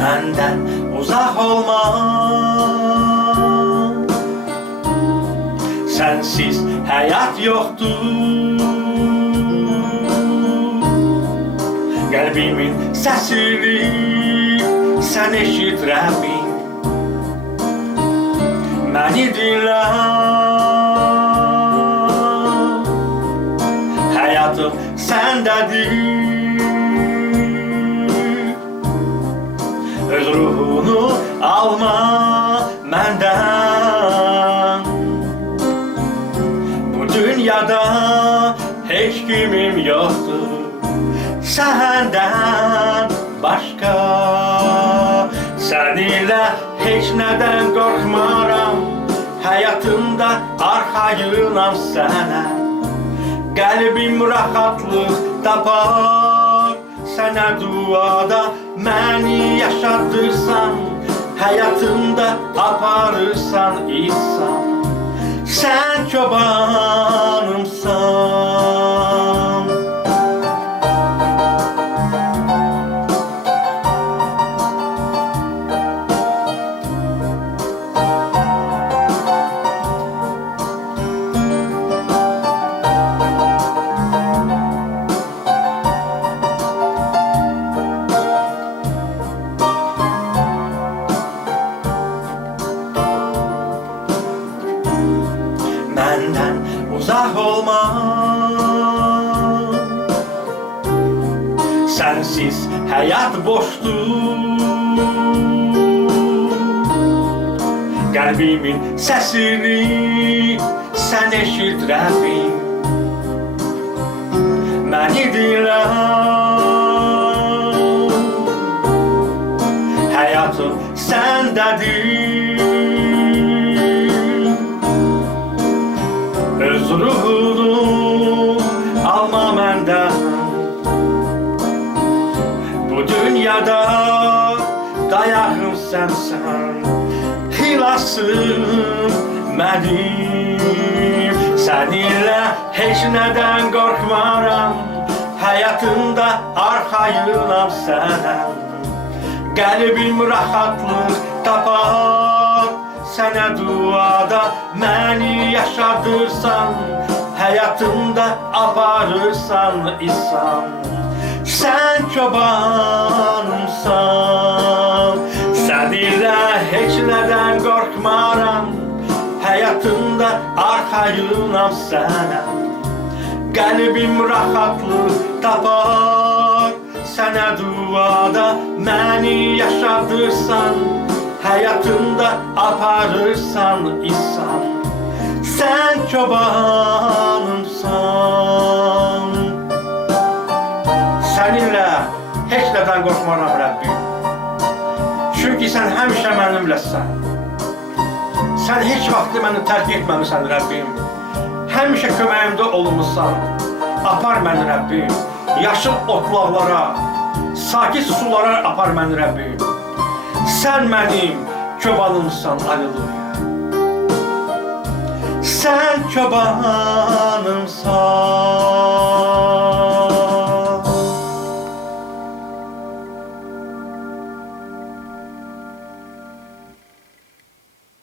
Məndən uzaq olma. Sənsiz həyat yoxdur. Qəlbimin səsini sən eşit Rəbbim. Məni dinlə. Həyatım səndədir. Öz ruhunu alma məndən. Bu dünyada heç kimim yoxdur səndən başqa. Sən ilə heç nədən qorxmaram. Həyatımda arxayınam sənə. Qəlbim rahatlıq tapar. Sənə duada məni yaşadırsan. Həyatımda aparırsan İsa. Sən çobanımsan. Məndən uzaq olma. Sənsiz həyat boşdur. Qəlbimin səsini sən eşit Rəbbim. Məni dinlə. Həyatım səndədir. Öz ruhunu alma məndən. Bu dünyada dayağım sənsən. Xilasım mənim. Səninlə heç nədən qorxmaram. Həyatımda arxayınam sənə. Qəlbim rahatlıq tapar. Sənə duada məni yaşadırsan. Həyatımda aparırsan İsa. Sən çobanımsan. Səninlə heç nədən qorxmaram. Həyatımda arxayınam sənə. Qəlbim rahatlıq tapar. Sənə duada məni yaşadırsan. Həyatımda aparırsan İsa. Sən çobanımsan. Səninlə heç nədən qorxmaram Rəbbim. Çünki sən həmişə mənimləsən. Sən heç vaxt məni tərk etməmisən Rəbbim. Həmişə köməyimdə olmuşsan. Apar məni Rəbbim. Yaşıl otlaqlara, sakit sulara apar məni Rəbbim. Sən mənim çobanımsan, aleluya. Sən çobanımsan.